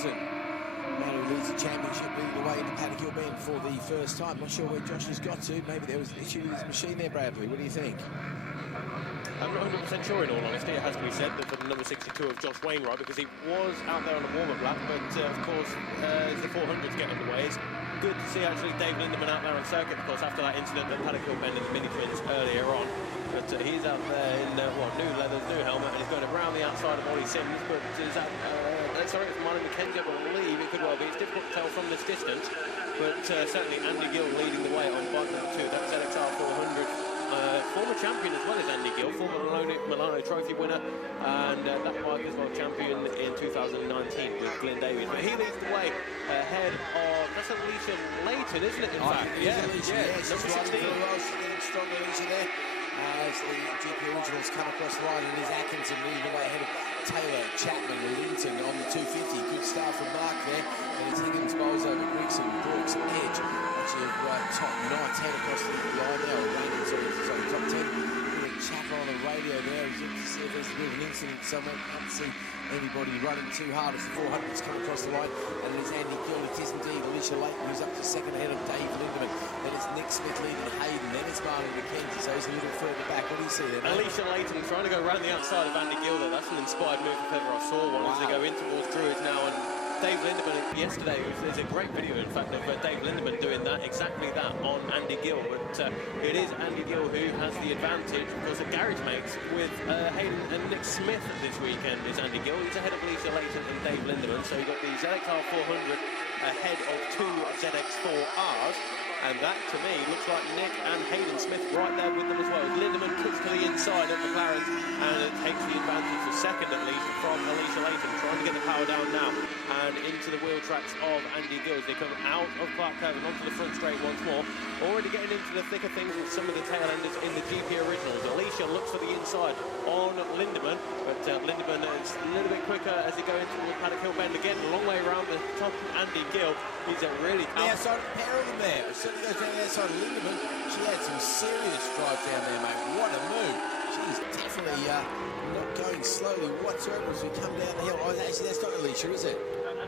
Atkinson, man who leads the championship, leading the way into Paddock Hill Bend for the first time. Not sure where Josh has got to. Maybe there was an issue with his machine there, Bradley. What do you think? I'm not 100% sure, in all honesty. It has to be said that for the number 62 of Josh Wainwright, because he was out there on a warm-up lap, but of course, as the 400s get underway, it's good to see actually Dave Lindemann out there on circuit, of course, after that incident at Paddock Hill Bend in the mini-twins earlier on. But he's out there in new leathers, new helmet, and he's going around the outside of Ollie Sims. But is that sorry, it's Martin McKenzie, I believe it could well be. It's difficult to tell from this distance, but certainly Andy Gill leading the way on bike number 2. That's ZXR 400. Former champion as well as Andy Gill, former Milano Trophy winner, and that bike as well champion in 2019 with Glenn Davies. But he leads the way ahead of, that's Alicia Layton, isn't it, in fact? Yeah, she's riding very well. She's getting stronger, Alicia, there. As the GP Originals come across the line, and is Atkinson leading the way ahead of Taylor, Chapman, Linton on the 250. Good start from Mark there, and it's Higgins, bowls over Grigson, Brooks, Edge. Actually, top 9, 10 across the line now. Raining, sorry, top 10. Getting chatter on the radio there. He's looking to see if there's a bit of an incident somewhere. Can't see anybody running too hard as the 400s come across the line. And it is Andy Gill. It is indeed Alicia Layton, who's up to second ahead of Dave Lindemann. Then it's Nick Smith leading Hayden. Then it's Martin McKenzie, so he's a little further back. What do you see there, mate? Alicia Layton trying to go around the outside of Andy Gill there. That's an inspired move if ever I saw one. As they go in towards Druids now, and Dave Lindemann yesterday, there's a great video in fact of Dave Lindemann doing that, exactly that on Andy Gill, but it is Andy Gill who has the advantage because the garage mates with Hayden and Nick Smith this weekend is Andy Gill. He's ahead of Alicia Layton and Dave Lindemann, so you've got the ZXR 400 ahead of 2 ZX4Rs. And that, to me, looks like Nick and Hayden Smith right there with them as well. Lindemann cuts to the inside of McLaren and it takes the advantage for second, at least, from Alicia Layton, trying to get the power down now and into the wheel tracks of Andy Gill. They come out of Clark Cove and onto the front straight once more. Already getting into the thick of things with some of the tail enders in the GP Originals. Alicia looks for the inside on Lindemann, but Lindemann is a little bit quicker as they go into the Paddock Hill Bend again, a long way around the top of Andy Gill. He's a really yeah, so a pair of them there. As soon as goes down the outside of Lindemann, she had some serious drive down there, mate. What a move. She's definitely not going slowly whatsoever as we come down the hill. Oh, actually, that's not Alicia, is it?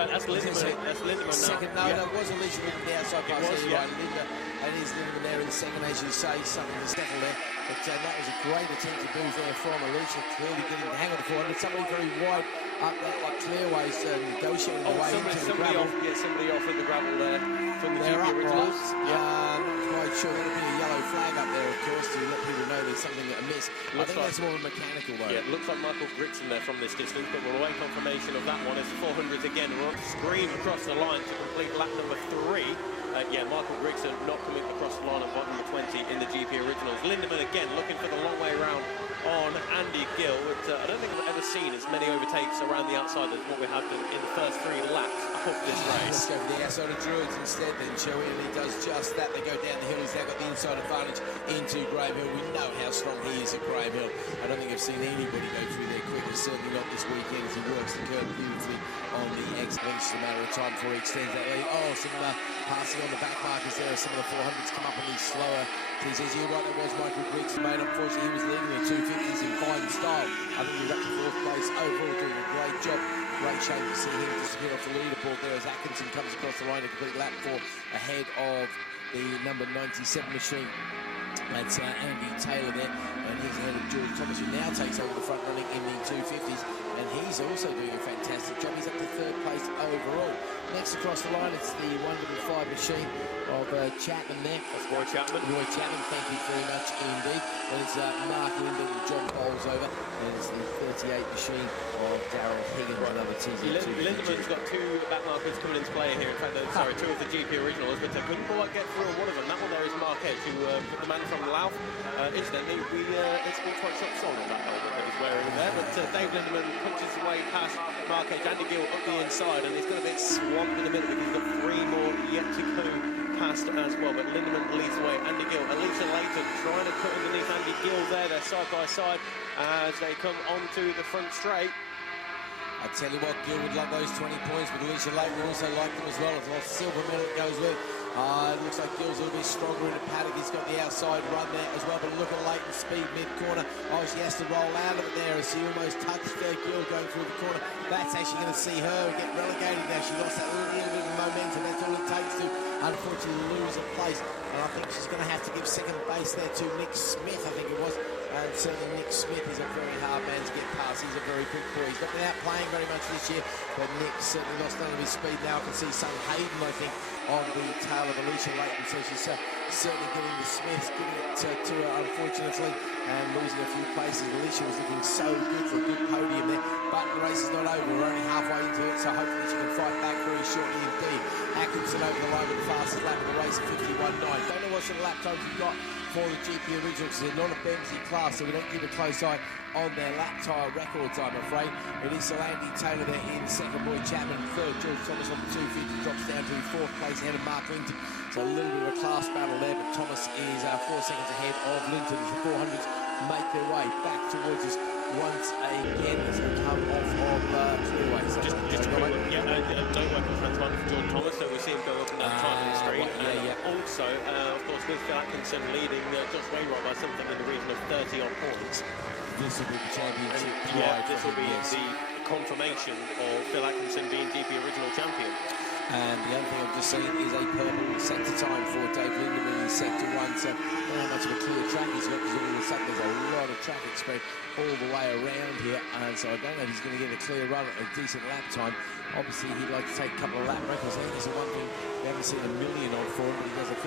That's Lindemann. That's Lindemann now. Second, no, it was Alicia with the outside pass. Right, Linda, and he's Lindemann there in second, as you say, something to settle there. But that was a great attempted move there from Alicia, clearly getting the hang of the 400. Somebody very wide up that like clearways, negotiating the way into the gravel. Somebody off in the gravel there from the GP Originals. Not quite sure. There'll be a yellow flag up there, of course, to let people know there's something amiss. I think that's more mechanical, though. Yeah, it looks like Michael Grigson there from this distance, but we'll await confirmation of that one as the 400s again will scream across the line to complete lap number 3. Michael Grigson not coming across the line on bottom number 20 in the GP Originals. Lindemann again looking for the long way round on Andy Gill, but I don't think I've ever seen as many overtakes around the outside as what we have in the first 3 laps of this race. Let's go for the outside of Druids instead then, shall we? And he does just that. They go down the hill. He's now got the inside advantage into Graham Hill. We know how strong he is at Graham Hill. I don't think I've seen anybody go through there quicker, certainly not this weekend, as he works the curve beautifully on the X. It's a matter of time before he extends that way. Oh, some passing on the back markers there. Some of the 400s come up on these slower. He says, you're right, that was Michael Grigson, mate. Unfortunately, he was leading the 250s in fine style. I think he was up to 4th place overall, doing a great job. Great shame to see him disappear off the leaderboard there as Atkinson comes across the line to complete lap 4 ahead of the number 97 machine. That's Andy Taylor there, and he's ahead of George Thomas, who now takes over the front running in the 250s, and he's also doing a fantastic job. He's up to 3rd place overall. Next across the line, it's the 155 machine of Chapman there. That's Roy Chapman. Roy Chapman, thank you very much indeed. And it's Mark Linden and John Bowles over, and it's the 38 machine of Darryl Higgins, another TZ2. Lindemann's got 2 back markers coming into play here. In fact, 2 of the GP Originals, but I couldn't quite get through one of them. That one there is Mark Edge, who the man from Louth. Incidentally, it's been quite shot sold on that helmet that he's wearing there, but Dave Lindemann punches his way past Mark Edge. Andy Gill up the inside, and he's got a bit swamped in the middle because he's got 3 more yet to go past as well, but Lindemann leads the way. Andy Gill, Alicia Layton trying to cut underneath Andy Gill there. They're side by side as they come onto the front straight. I tell you what, Gill would love those 20 points, but Alicia Layton would also like them as well. It's a silver medal that goes with. It looks like Gill's a little bit stronger in the paddock. He's got the outside run there as well, but look at Leighton's speed mid-corner. Oh, she has to roll out of it there as she almost touched Gill going through the corner. That's actually going to see her get relegated now. She lost that little bit of momentum. That's all it takes to, unfortunately, lose a place. And I think she's going to have to give second base there to Nick Smith, I think it was. And certainly Nick Smith is a very hard man to get past. He's a very quick boy. He's not been out playing very much this year, but Nick certainly lost none of his speed now. I can see son Hayden, I think, on the tail of Alicia Leighton. So she's certainly getting the Smiths, giving it to her, unfortunately, and losing a few places. Alicia was looking so good for a good podium there, but the race is not over. We're only halfway into it, so hopefully she can fight back very shortly indeed. Atkinson over the line with the fastest lap of the race at 51.9. Don't know what sort of lap times you've got for the GP Originals. They're not a Bemsee class, so we don't keep a close eye on their lap tyre records, I'm afraid. It is Andy Taylor there in second, Roy Chapman third, George Thomas on the 250, drops down to fourth place ahead of Mark Linton. So a little bit of a class battle there, but Thomas is 4 seconds ahead of Linton as the 400s make their way back towards us once again as we come off of Clearway. So just a quick, don't work on front one for George Thomas, so we see him go up on that time on the screen. Also, of course, with Phil Atkinson leading Josh Wainwright by something in the region of 30-odd points. This will be the championship. This will be the confirmation of Phil Atkinson being GP Original Champion. And the other thing I've just seen is a purple sector time for Dave Lindemann in sector 1. So I don't know how much of a clear track he's got, because all of a sudden there's a lot of traffic spread all the way around here. And so I don't know if he's going to get a clear run, a decent lap time. Obviously, he'd like to take a couple of lap records. I think there's the one thing we haven't seen a million on for him, but he does a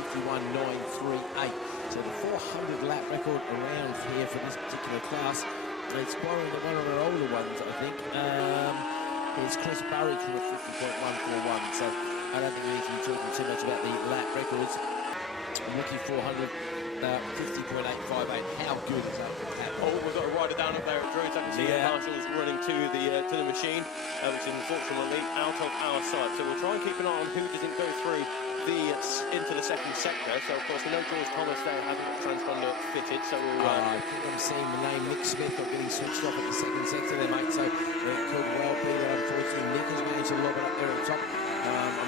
51.938. So the 400 lap record around here for this particular class. It's borrowing one of their older ones, I think. It's Chris Burridge with a 50.141, so I don't think we need to be talking too much about the lap records. Rookie 400, 50.858. How good is that? Oh, we've got a rider down up there at Druids. I can see Marshall's running to the machine, which is unfortunately out of our sight. So we'll try and keep an eye on who doesn't go through into the second sector. So of course we know George Thomas there hasn't got transponder fitted, so we'll I think I'm seeing the name Nick Smith not getting switched off at the second sector there, mate, so it could well be that unfortunately Nick has managed to lob it up there at the top.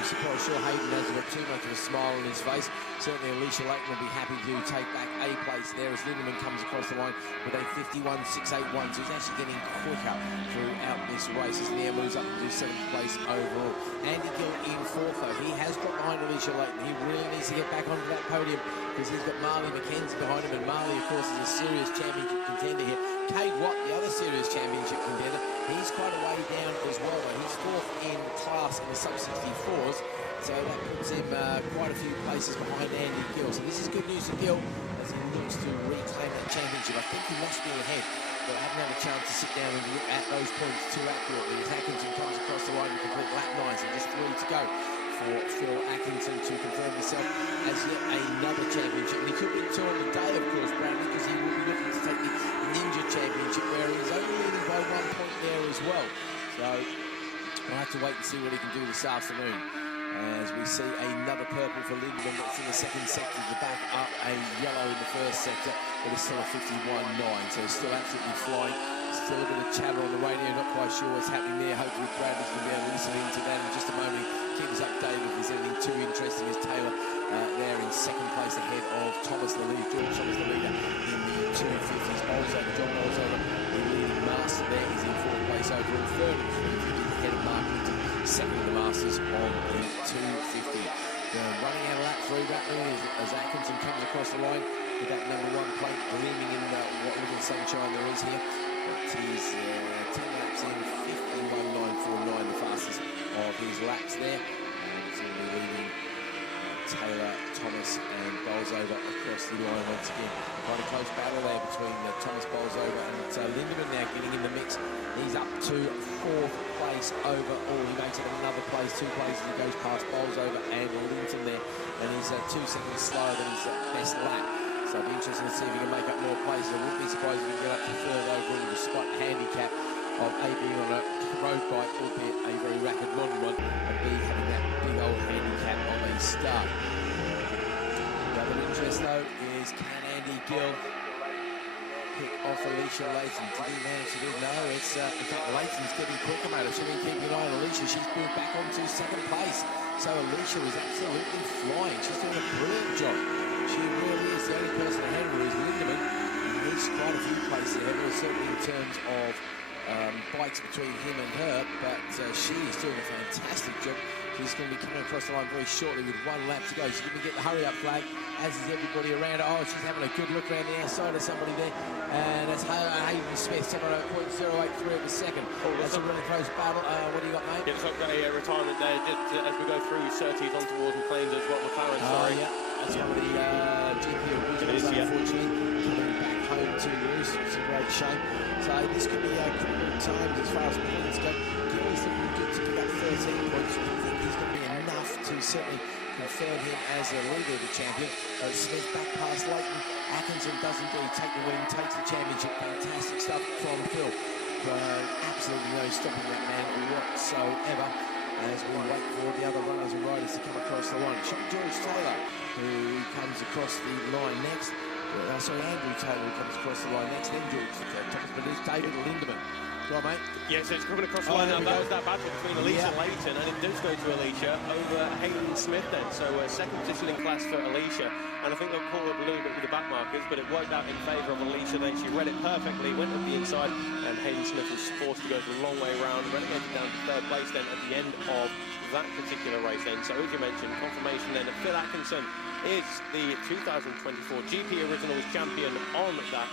I'm sure Hayden hasn't got too much of a smile on his face. Certainly Alicia Leighton will be happy to take back a place there as Lindemann comes across the line with a 51.681, so he's actually getting quicker throughout this race as Liam moves up into 7th place overall. Andy Gill in 4th though. He has dropped behind Alicia Leighton. He really needs to get back onto that podium because he's got Marley McKenzie behind him, and Marley of course is a serious championship contender here. Kate Watt, the other serious championship contender, he's quite a way down as well though. He's 4th in class in the sub-64s, so that puts him quite a few places behind Andy Gill. So this is good news for Gill as he looks to reclaim that championship. I think he must be ahead, but I haven't had a chance to sit down and look at those points too accurately. As Atkinson comes across the line and complete lap 9, so just 3 to go for Phil Atkinson to confirm himself as yet another championship. And he could be 2 on the day, of course, Bradley, because he will be looking to take the Ninja Championship, where he's only leading by 1 point there as well. So we'll have to wait and see what he can do this afternoon. As we see another purple for Lindemann that's in the second sector, the back up a yellow in the first sector, but it's still a 51.9, so he's still absolutely flying. Still a bit of chatter on the radio, not quite sure what's happening there. Hopefully Bradley's going to be able to listen into that in just a moment. Keep us updated if there's anything too interesting as Taylor there in second place ahead of Thomas the leader, George Thomas the leader in the 250s. Bolsover, John Bolsover, the leading master there, is in 4th place overall, 3rd in 350s ahead of Mark Linton, 2nd in the Masters on the 250. Running out of lap 3 rapidly as Atkinson comes across the line with that number 1 plate gleaming in what little sunshine there is here. But he's 10 laps in, 51.949, the fastest of his laps there. And it's going to be leading Taylor, Thomas and Bolsover across the line once again. Quite a close battle there between Thomas, Bolsover and Lindemann now getting in the mix. He's up to 4th place overall. He makes it another place, 2 places. He goes past Bolsover and Linton there, and he's 2 seconds slower than his best lap. So it'll be interesting to see if he can make up more places. I wouldn't be surprised if he can get up to 3rd overall despite the handicap of A being on a road bike, albeit a very rapid modern one, and B having that big old handicap on a start. The other interest though is, can Andy Gill pick off Alicia Leighton? Did he manage to do? No, it's in fact Leighton's getting quicker, mate. I should be keeping an eye on Alicia. She's moved back onto 2nd place. So Alicia was absolutely flying. She's doing a brilliant job. She really is. The only person ahead of her is Lindemann. He's quite a few places ahead of her, certainly in terms of bikes between him and her, but she is doing a fantastic job. She's going to be coming across the line very shortly with 1 lap to go. She's going to get the hurry-up flag, as is everybody around her. Oh, she's having a good look around the outside of somebody there. And that's Hayden Smith, 7.083 at the second. That's a really close battle. What do you got, mate? It's got a retirement there just as we go through Surtees on towards McLean's as well. McLaren, sorry. Yeah, that's one of the GP originals, unfortunately. Coming back home to lose. It's a great shame. So this could be critical times as far as points go. Gilly's looking good to pick up 13 points. I think he's going to be enough to certainly confirm him as a leader of the champion. Smith back past Leighton. Atkinson does indeed take the win, takes the championship. Fantastic stuff from Phil. Absolutely no stopping that man whatsoever as we wait for the other runners and riders to come across the line. Should be George Taylor who comes across the line next. Andrew Taylor who comes across the line next, then George Thomas, but it's David Lindemann. Go on, mate. Yes, it's coming across the line now. That was that battle between Alicia and Leighton, and it does go to Alicia over Hayden Smith then. So second position in class for Alicia, and I think they'll call it a little bit with the back markers, but it worked out in favour of Alicia then. She read it perfectly, went up the inside, and Hayden Smith was forced to go the long way around, relegated down to third place then at the end of that particular race then. So as you mentioned, confirmation then that Phil Atkinson is the 2024 GP Originals champion on that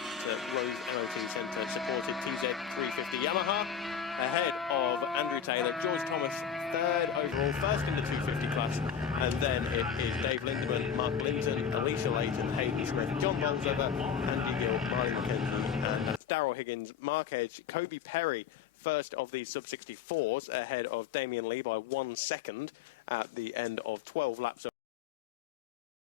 Rose MOT Centre supported TZ350 Yamaha, ahead of Andrew Taylor, George Thomas third overall, first in the 250 class, and then it is Dave Lindemann, Mark Linton, Alicia Leighton, Hayden Smith, John Bolsover, Andy Gill, Marley McKenzie, and Darryl Higgins, Mark Edge, Kobe Perry, first of these sub-64s, ahead of Damien Lee by 1 second at the end of 12 laps.